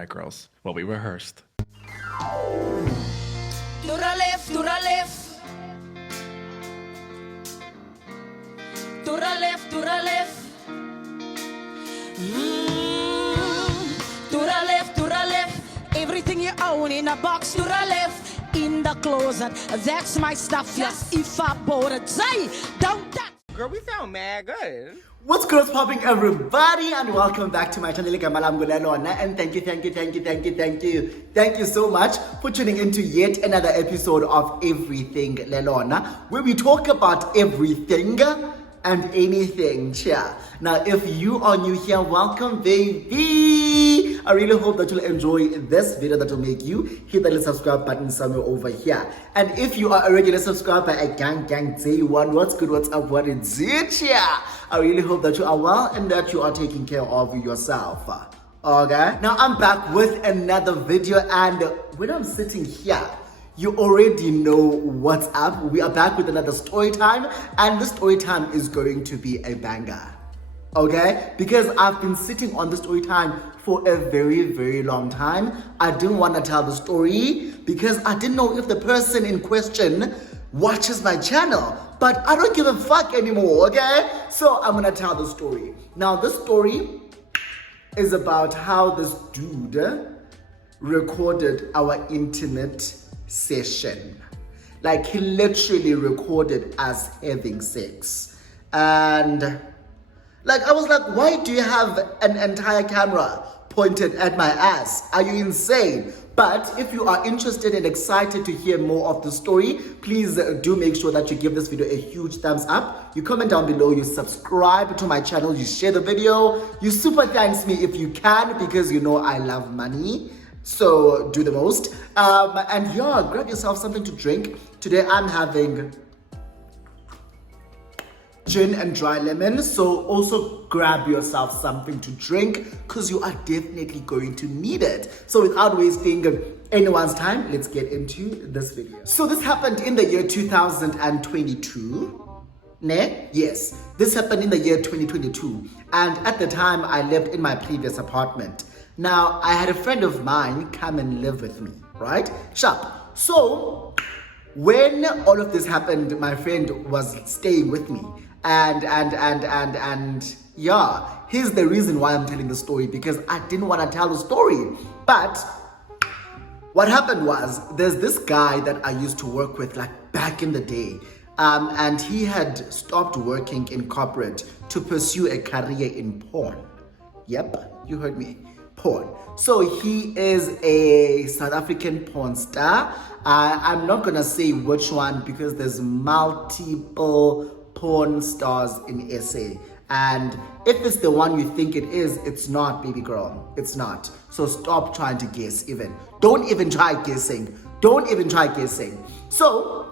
right, girls. Well, we rehearsed. To the left, to the left. To the left, to the left. To the left, to the left. Everything you own in a box. To the left, in the closet. That's my stuff. Yes, if I bought it, say, don't touch. Girl, we sound mad good. What's girls popping, everybody, and welcome back to my channel. And thank you so much for tuning into yet another episode of Everything Lelona, where we talk about everything and anything. Cheer. Now, if you are new here, welcome, baby. I really hope that you'll enjoy this video that will make you hit the little subscribe button somewhere over here. And if you are a regular subscriber, a gang day one, what's good, what's up, what is it? Yeah. I really hope that you are well and that you are taking care of yourself. Okay? Now, I'm back with another video, and when I'm sitting here, you already know what's up. We are back with another story time, and this story time is going to be a banger. Okay? Because I've been sitting on the story time for a very, very long time. I didn't want to tell the story because I didn't know if the person in question watches my channel. But I don't give a fuck anymore, okay? So I'm gonna tell the story. Now, this story is about how this dude recorded our intimate session. Like, he literally recorded us having sex. And like, I was like, why do you have an entire camera pointed at my ass? Are you insane? But if you are interested and excited to hear more of the story, please do make sure that you give this video a huge thumbs up. You comment down below, you subscribe to my channel, you share the video, you super thanks me if you can, because you know I love money. So do the most. And yeah, grab yourself something to drink. Today I'm having gin and dry lemon, so also grab yourself something to drink because you are definitely going to need it. So without wasting anyone's time, let's get into this video. So this happened in the year 2022. Ne? Yes, this happened in the year 2022, and at the time I lived in my previous apartment. Now I had a friend of mine come and live with me, right? Sharp. So when all of this happened, my friend was staying with me. And yeah, here's the reason why I'm telling the story, because I didn't want to tell the story. But what happened was, there's this guy that I used to work with like back in the day. And he had stopped working in corporate to pursue a career in porn. Yep, you heard me. Porn. So he is a South African porn star. I'm not gonna say which one because there's multiple porn stars in SA, and if it's the one you think it is, it's not, baby girl. It's not. So stop trying to guess. Don't even try guessing. So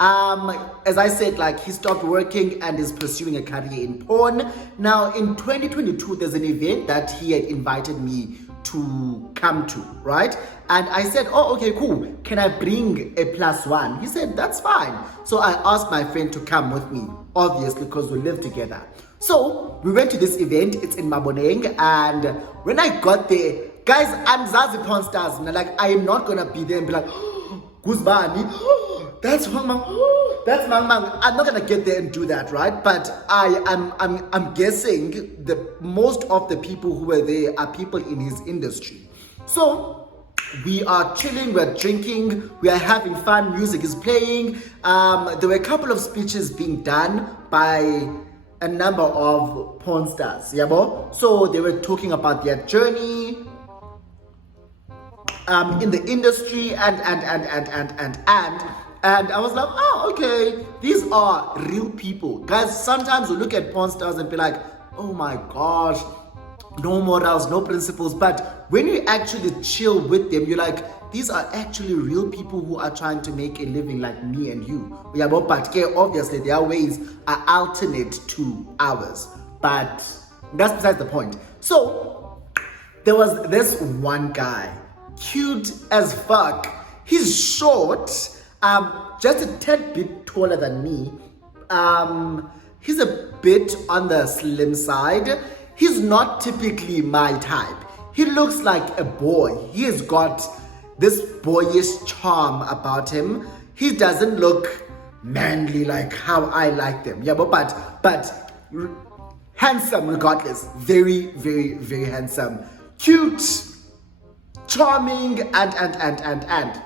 as I said, like, he stopped working and is pursuing a career in porn. Now in 2022, there's an event that he had invited me to come to, right? And I said, oh, okay, cool. Can I bring a +1? He said, that's fine. So I asked my friend to come with me, obviously, because we live together. So we went to this event. It's in Maboneng. And when I got there, guys, I'm Zazi porn stars. And like, I am not going to be there and be like, Guzbani, that's Mang. That's Mang. I'm not gonna get there and do that, right? But I'm guessing the most of the people who were there are people in his industry. So we are chilling, we're drinking, we are having fun, music is playing. There were a couple of speeches being done by a number of porn stars, yabo? So they were talking about their journey in the industry and I was like, oh, okay, these are real people. Guys, sometimes we look at porn stars and be like, oh my gosh, no morals, no principles. But when you actually chill with them, you're like, these are actually real people who are trying to make a living like me and you. Yeah, but obviously their ways are alternate to ours. But that's besides the point. So there was this one guy, cute as fuck. He's short, just a tad bit taller than me. He's a bit on the slim side. He's not typically my type. he looks like a boy. He has got this boyish charm about him. He doesn't look manly like how I like them. Yeah, but handsome regardless. Very, very, very handsome. Cute, charming, and.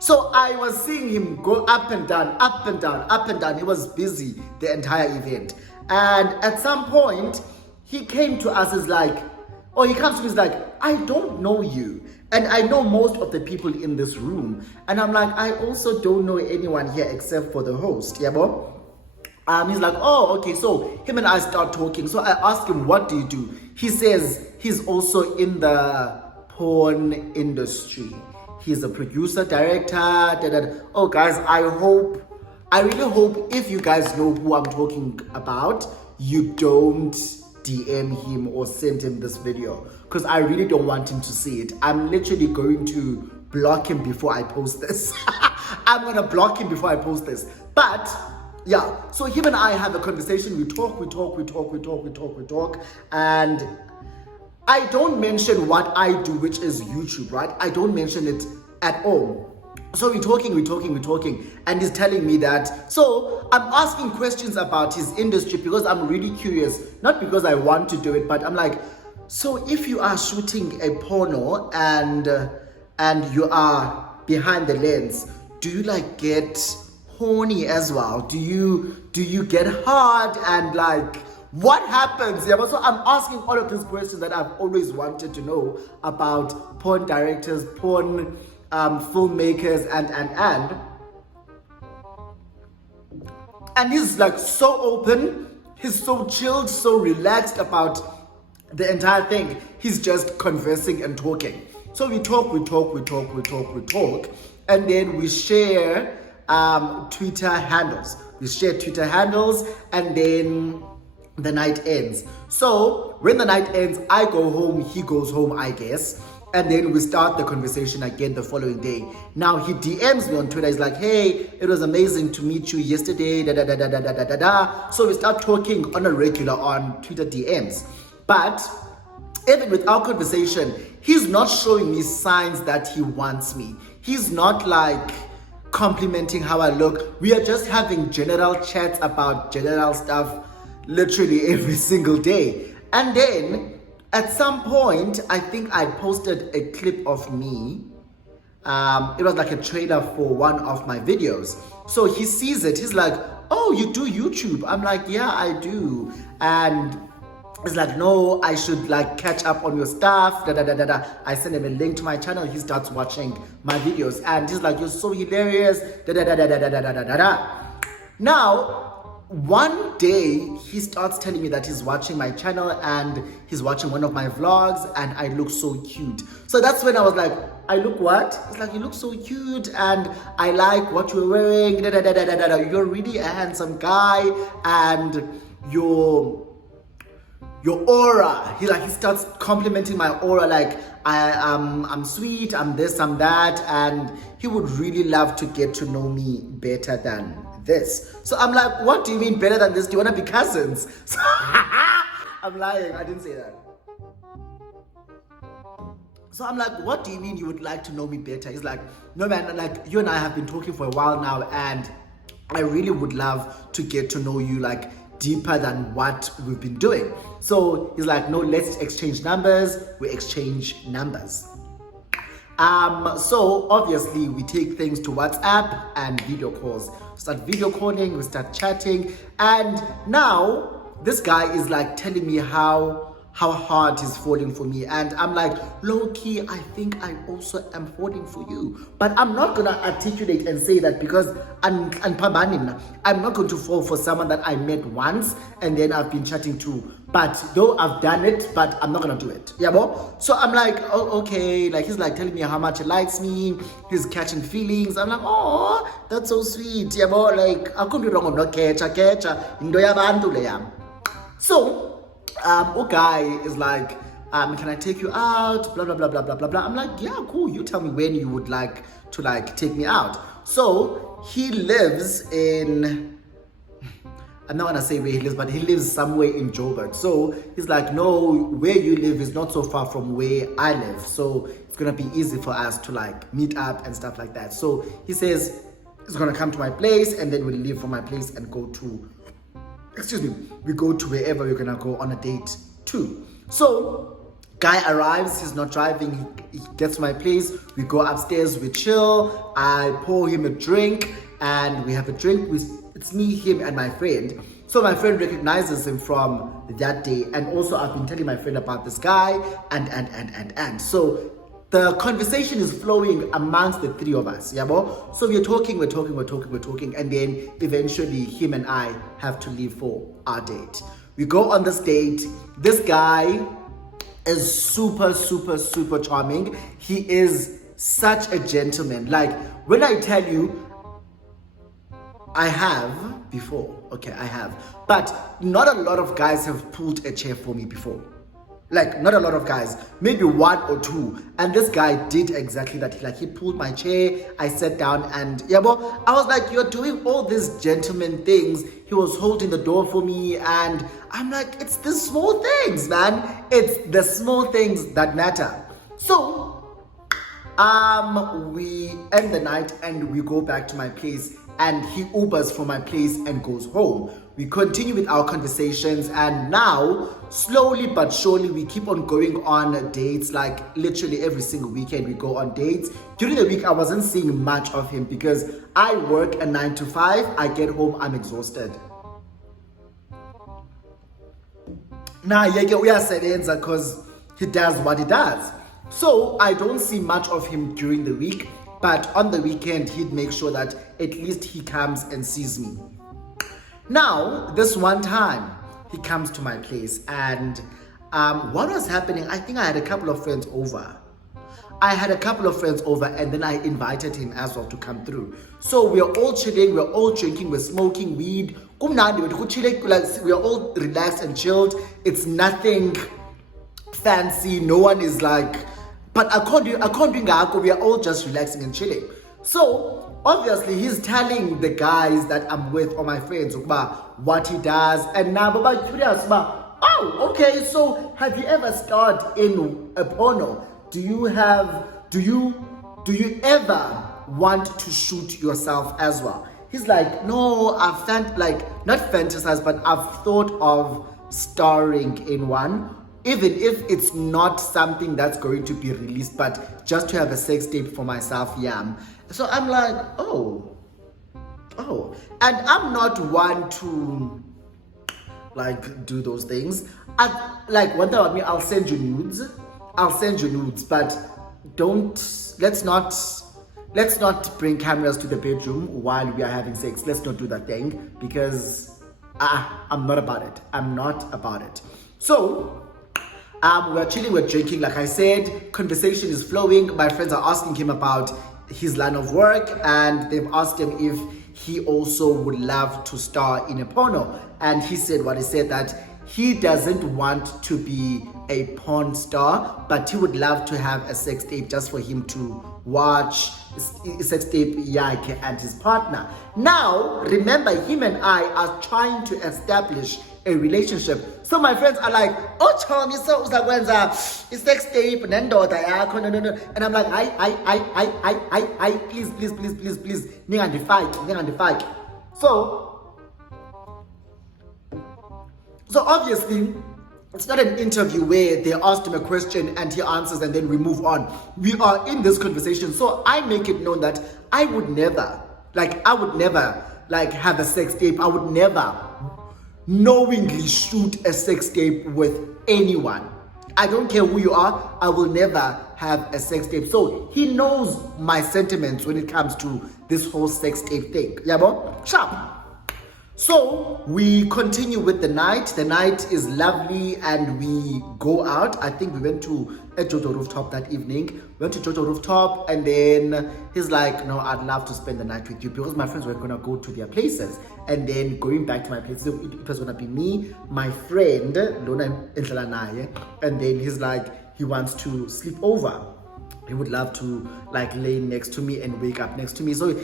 So I was seeing him go up and down, up and down, up and down. He was busy the entire event. And at some point, he came to us as like, or he comes to me as like, I don't know you. And I know most of the people in this room. And I'm like, I also don't know anyone here except for the host. Yeah, bro? He's like, oh, okay. So him and I start talking. So I ask him, what do you do? He says he's also in the porn industry. He's a producer, director. Oh, guys, I really hope if you guys know who I'm talking about, you don't DM him or send him this video, because I really don't want him to see it. I'm literally going to block him before I post this. I'm going to block him before I post this. But yeah, so him and I have a conversation. We talk. And I don't mention what I do, which is YouTube, right? I don't mention it at all. So we're talking, and he's telling me that. So I'm asking questions about his industry because I'm really curious, not because I want to do it, but I'm like, so if you are shooting a porno and you are behind the lens, do you like get horny as well? Do you get hard and like, what happens? Yeah, but so I'm asking all of these questions that I've always wanted to know about porn directors, porn filmmakers, and he's like so open, he's so chilled, so relaxed about the entire thing. He's just conversing and talking. So we talk, and then we share Twitter handles. And then the night ends. So when the night ends, I go home, he goes home, I guess. And then we start the conversation again the following day. Now he DMs me on Twitter. He's like, hey, it was amazing to meet you yesterday. So we start talking on a regular on Twitter DMs. But even with our conversation, he's not showing me signs that he wants me. He's not like complimenting how I look. We are just having general chats about general stuff literally every single day. And then at some point, I think I posted a clip of me. It was like a trailer for one of my videos. So he sees it. He's like, oh, you do YouTube? I'm like, yeah, I do. And he's like, no, I should like catch up on your stuff. I send him a link to my channel. He starts watching my videos. And he's like, you're so hilarious. Now, one day he starts telling me that he's watching my channel and he's watching one of my vlogs and I look so cute. So that's when I was like, I look what? It's like, you look so cute and I like what you're wearing. You're really a handsome guy and your aura. He starts complimenting my aura, like I'm sweet, I'm this, I'm that, and he would really love to get to know me better than this. So I'm like, what do you mean better than this? Do you want to be cousins? So I'm lying, I didn't say that. So I'm like, what do you mean you would like to know me better? He's like, no man, like you and I have been talking for a while now and I really would love to get to know you like deeper than what we've been doing. So he's like, no, let's exchange numbers. We exchange numbers. So obviously we take things to WhatsApp and video calls. Start video calling, we start chatting, and now this guy is like telling me how hard he's falling for me, and I'm like, low-key, I think I also am falling for you, but I'm not gonna articulate and say that because I'm not going to fall for someone that I met once and then I've been chatting to. But though I've done it, but I'm not gonna do it. Yeah, bro? So I'm like, oh, okay. Like he's like telling me how much he likes me. He's catching feelings. I'm like, oh, that's so sweet. Yeah, bro? Like, I couldn't be wrong. No, catcha. So, guy is like, can I take you out? Blah, blah, blah, blah, blah, blah, blah. I'm like, yeah, cool. You tell me when you would like to like take me out. So he lives in, I'm not gonna say where he lives, but he lives somewhere in Joburg. So he's like, no, where you live is not so far from where I live. So it's gonna be easy for us to like meet up and stuff like that. So he says he's gonna come to my place and then we'll leave from my place and go to, we go to wherever we're gonna go on a date too. So guy arrives, he's not driving, he gets to my place, we go upstairs, we chill, I pour him a drink and we have a drink. It's me, him and my friend. So my friend recognizes him from that day, and also I've been telling my friend about this guy and so the conversation is flowing amongst the three of us, yabo? So we're talking, and then eventually him and I have to leave for our date. We go on this date. This guy is super charming. He is such a gentleman. Like, when I tell you, I have before, okay, I have, but not a lot of guys have pulled a chair for me before. Like, not a lot of guys, maybe one or two, and this guy did exactly that. Like, he pulled my chair, I sat down, and I was like, you're doing all these gentleman things. He was holding the door for me, and I'm like, it's the small things, man. It's the small things that matter. So we end the night and we go back to my place, and he Ubers from my place and goes home. We continue with our conversations, and now slowly but surely we keep on going on dates. Like, literally every single weekend we go on dates. During the week I wasn't seeing much of him because I work a 9 to 5. I get home, I'm exhausted. Now because he does what he does. So I don't see much of him during the week, but on the weekend he'd make sure that at least he comes and sees me. Now, this one time he comes to my place, and what was happening, I think I had a couple of friends over. And then I invited him as well to come through. So we're all chilling, we're all drinking, we're smoking weed. We're all relaxed and chilled. It's nothing fancy. No one is like, but I can't do, we are all just relaxing and chilling. So obviously he's telling the guys that I'm with, or my friends, about what he does. And now Baba curious about, oh, okay, so have you ever starred in a porno? Do you ever want to shoot yourself as well? He's like, no, I've not fantasized, but I've thought of starring in one, even if it's not something that's going to be released, but just to have a sex tape for myself, yeah. So I'm like, oh, and I'm not one to like do those things. Like, one thing about me, I'll send you nudes, but let's not bring cameras to the bedroom while we are having sex. Let's not do that thing, because I'm not about it. So we're chilling, we're drinking, like I said, conversation is flowing. My friends are asking him about his line of work, and they've asked him if he also would love to star in a porno. And he said that he doesn't want to be a porn star, but he would love to have a sex tape just for him to watch a sex tape, Yake and his partner. Now, remember, him and I are trying to establish a relationship. So my friends are like, oh, Charmy, so uzakwenza sex tape nendoda yakho, no. And I'm like, I, please, ningandifaki. So obviously, it's not an interview where they asked him a question and he answers and then we move on. We are in this conversation. So I make it known that I would never have a sex tape. I would never knowingly shoot a sex tape with anyone. I don't care who you are, I will never have a sex tape. So he knows my sentiments when it comes to this whole sex tape thing. Yabo? Sharp. So we continue with the night. The night is lovely and we go out. I think we went to a JoJo rooftop that evening. Went to JoJo rooftop, and then he's like, no, I'd love to spend the night with you, because my friends were gonna go to their places. And then going back to my place, it was gonna be me, my friend, Lona and then he's like, he wants to sleep over. He would love to like lay next to me and wake up next to me. So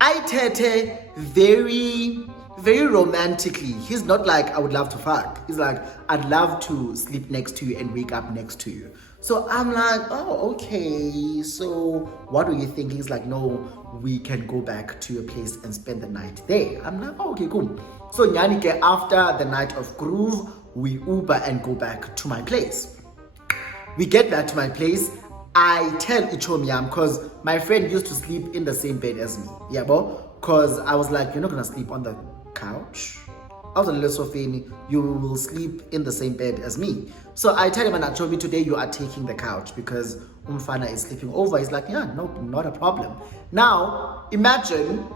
I tete very, very romantically. He's not like, I would love to fuck. He's like, I'd love to sleep next to you and wake up next to you. So I'm like, oh, okay. So what were you thinking? He's like, no, we can go back to your place and spend the night there. I'm like, oh, okay, cool. So Nyanike, after the night of groove, we Uber and go back to my place. We get back to my place. I tell Ichomiam, because my friend used to sleep in the same bed as me. Yeah, because I was like, you're not going to sleep on the couch. I was a little Sophie, you will sleep in the same bed as me. So I tell him, and Achomi, today you are taking the couch because Umfana is sleeping over. He's like, yeah, no, not a problem. Now, imagine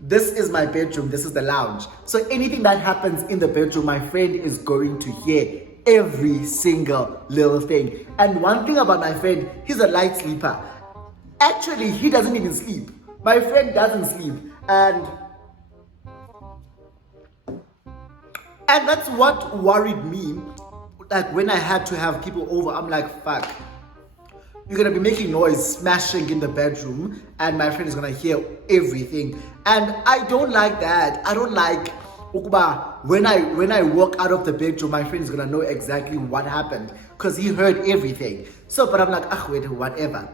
this is my bedroom, this is the lounge. So anything that happens in the bedroom, my friend is going to hear every single little thing. And one thing about my friend, he's a light sleeper. Actually, he doesn't even sleep. My friend doesn't sleep. And that's what worried me. Like when I had to have people over, I'm like, fuck, you're gonna be making noise, smashing in the bedroom, and my friend is gonna hear everything. And I don't like that. I don't like when I walk out of the bedroom, my friend is gonna know exactly what happened because he heard everything. So, but I'm like, wait, whatever.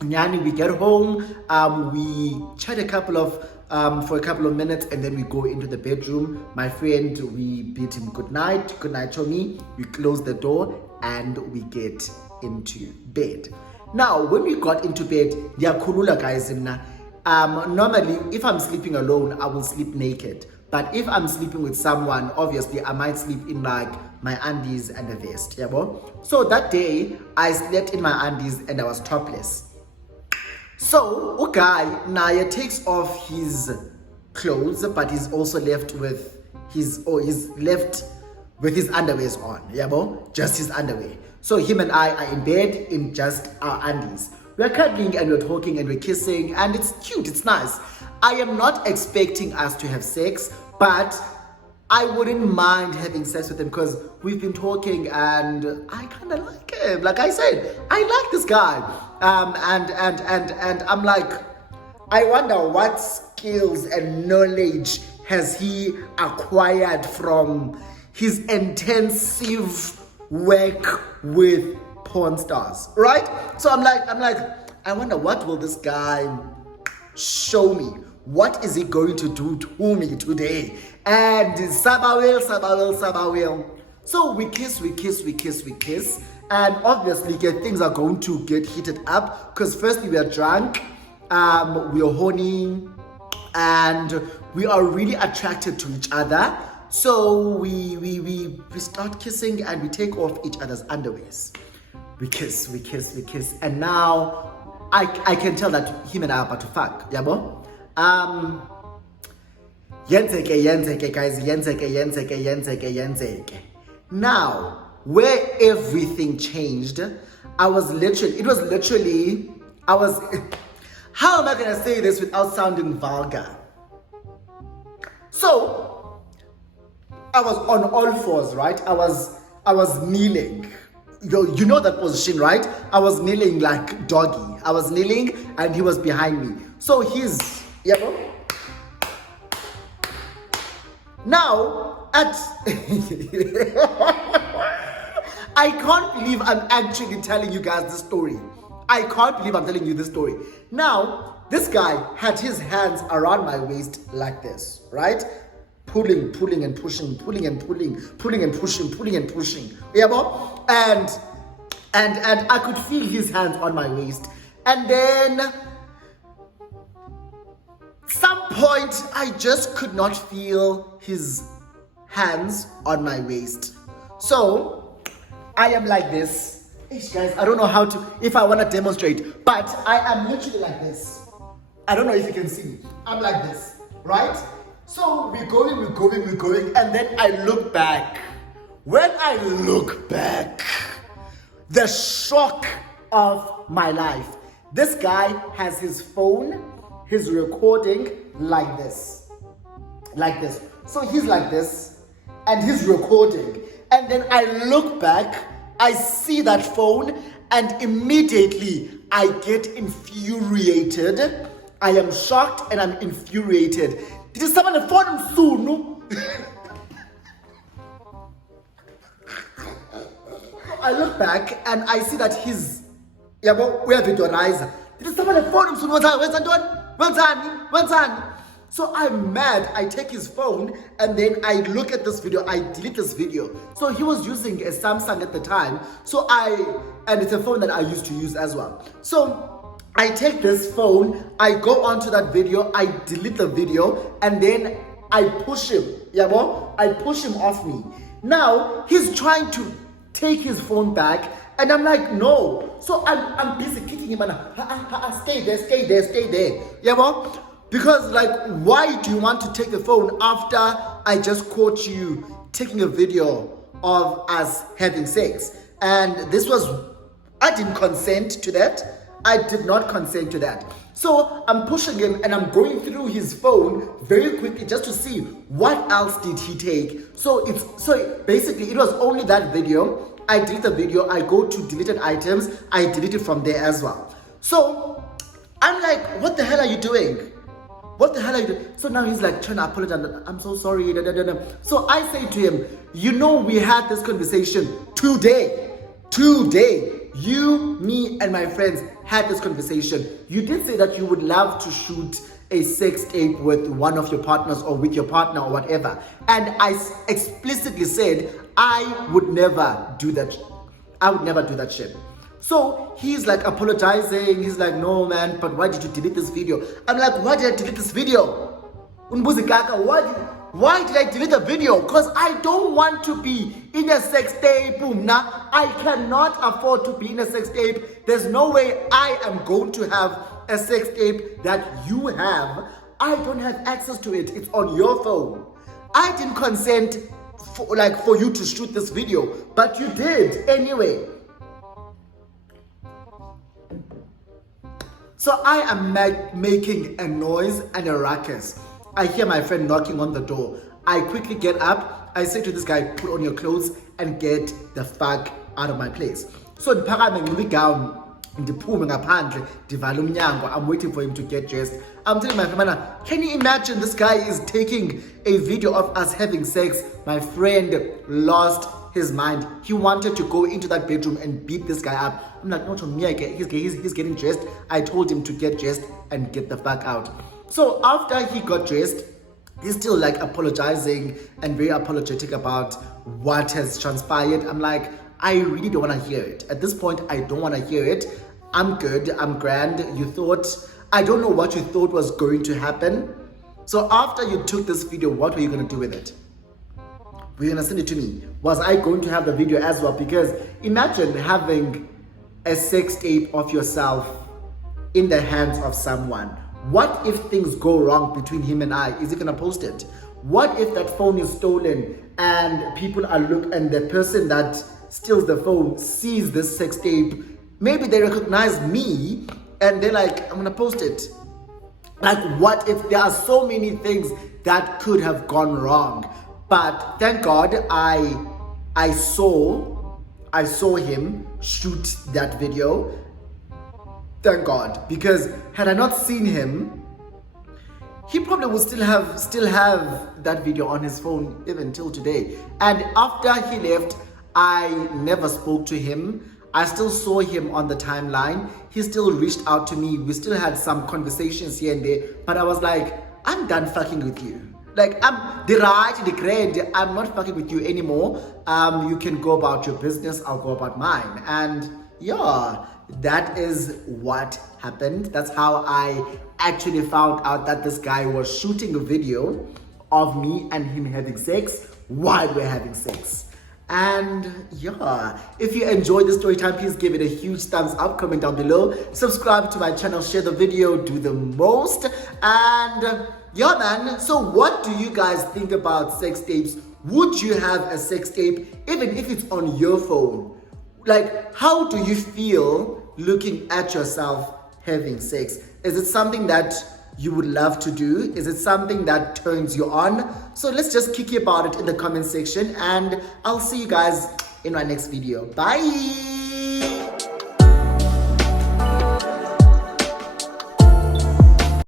Nyani, we get home, we chat for a couple of minutes, and then we go into the bedroom. My friend, we bid him good night, Chomi. We close the door and we get into bed. Now, when we got into bed, diyakhulula guys, normally if I'm sleeping alone, I will sleep naked. But if I'm sleeping with someone, obviously I might sleep in like my undies and a vest. Yeah, so that day I slept in my undies and I was topless. So a guy Naya takes off his clothes, but he's also left with his underwears on. Yeah, just his underwear. So him and I are in bed in just our undies. We're cuddling and we're talking and we're kissing, and it's cute, it's nice. I am not expecting us to have sex, but I wouldn't mind having sex with him because we've been talking and I kind of like him. Like I said, I like this guy. And I'm like, I wonder what skills and knowledge has he acquired from his intensive work with porn stars, right? So I'm like, I wonder what will this guy show me? What is he going to do to me today? And Sabawil. So we kiss. And obviously things are going to get heated up because firstly we are drunk, we are horny, and we are really attracted to each other. So we start kissing and we take off each other's underwears. We kiss. And now I can tell that him and I are about to fuck. Yabo? Yenzeke, guys. Yenzeke. Now, where everything changed, how am I gonna say this without sounding vulgar? So, I was on all fours, right? I was kneeling. You know that position, right? I was kneeling like doggy. I was kneeling and he was behind me. So he's, now at I can't believe I'm actually telling you guys this story. I can't believe I'm telling you this story. Now, this guy had his hands around my waist like this, right? Pulling and pushing. And I could feel his hands on my waist. And then some point I just could not feel his hands on my waist. So I am like this. Guys, I don't know if I want to demonstrate, but I am literally like this. I don't know if you can see. I'm like this, right? So we're going, and then I look back. When I look back, the shock of my life. This guy has his phone, he's recording like this. So he's like this, and he's recording. And then I look back, I see that phone, and immediately I get infuriated. I am shocked and I'm infuriated. Did someone phone him soon? I look back and I see that he's we have video riser. Did someone phone him soon? So I'm mad. I take his phone and then I look at this video. I delete this video. So he was using a Samsung at the time. And it's a phone that I used to use as well. So I take this phone, I go onto that video, I delete the video, and then I push him. I push him off me. Now he's trying to take his phone back, and I'm like, no. So I'm busy kicking him and stay there. Because like, why do you want to take the phone after I just caught you taking a video of us having sex? And I didn't consent to that. I did not consent to that. So I'm pushing him and I'm going through his phone very quickly just to see what else did he take. So basically it was only that video. I delete the video, I go to deleted items, I delete it from there as well. So I'm like, what the hell are you doing? So now he's like trying to apologize. I'm so sorry. So I say to him, we had this conversation today. You, me, and my friends had this conversation. You did say that you would love to shoot a sex tape with one of your partners or with your partner or whatever. And I explicitly said, I would never do that. I would never do that shit. So he's like apologizing. He's like, no man, but why did you delete this video? I'm like, why did I delete this video? Why did I delete the video? Because I don't want to be in a sex tape. I cannot afford to be in a sex tape. There's no way I am going to have a sex tape that you have. I don't have access to it. It's on your phone. I didn't consent for you to shoot this video, but you did anyway. So I am making a noise and a ruckus. I hear my friend knocking on the door. I quickly get up. I say to this guy, put on your clothes and get the fuck out of my place. So I'm waiting for him to get dressed. I'm telling my friend, can you imagine this guy is taking a video of us having sex? My friend lost his mind. He wanted to go into that bedroom and beat this guy up. I'm like, not on me, he's getting dressed. I told him to get dressed and get the fuck out. So after he got dressed, he's still like apologizing and very apologetic about what has transpired. I'm like, I really don't want to hear it. At this point, I don't want to hear it. I'm good, I'm grand. I don't know what you thought was going to happen. So after you took this video, what were you going to do with it? Were you going to send it to me? Was I going to have the video as well? Because imagine having a sex tape of yourself in the hands of someone. What if things go wrong between him and I? Is he gonna post it? What if that phone is stolen and people and the person that steals the phone sees this sex tape? Maybe they recognize me and they're like, I'm gonna post it. Like, what if there are so many things that could have gone wrong? But thank God I saw him shoot that video. Thank God, because had I not seen him, he probably would still have that video on his phone even till today. And after he left, I never spoke to him. I still saw him on the timeline. He still reached out to me. We still had some conversations here and there, but I was like, I'm done fucking with you. Like, I'm the grand. I'm not fucking with you anymore. You can go about your business. I'll go about mine. And yeah, that is what happened. That's how I actually found out that this guy was shooting a video of me and him having sex while we're having sex. And yeah, if you enjoyed this story time, please give it a huge thumbs up, comment down below, subscribe to my channel, share the video, do the most. And yeah, man, so what do you guys think about sex tapes? Would you have a sex tape even if it's on your phone? Like, how do you feel looking at yourself having sex? Is it something that you would love to do? Is it something that turns you on? So let's just kick about it in the comment section, and I'll see you guys in my next video. Bye.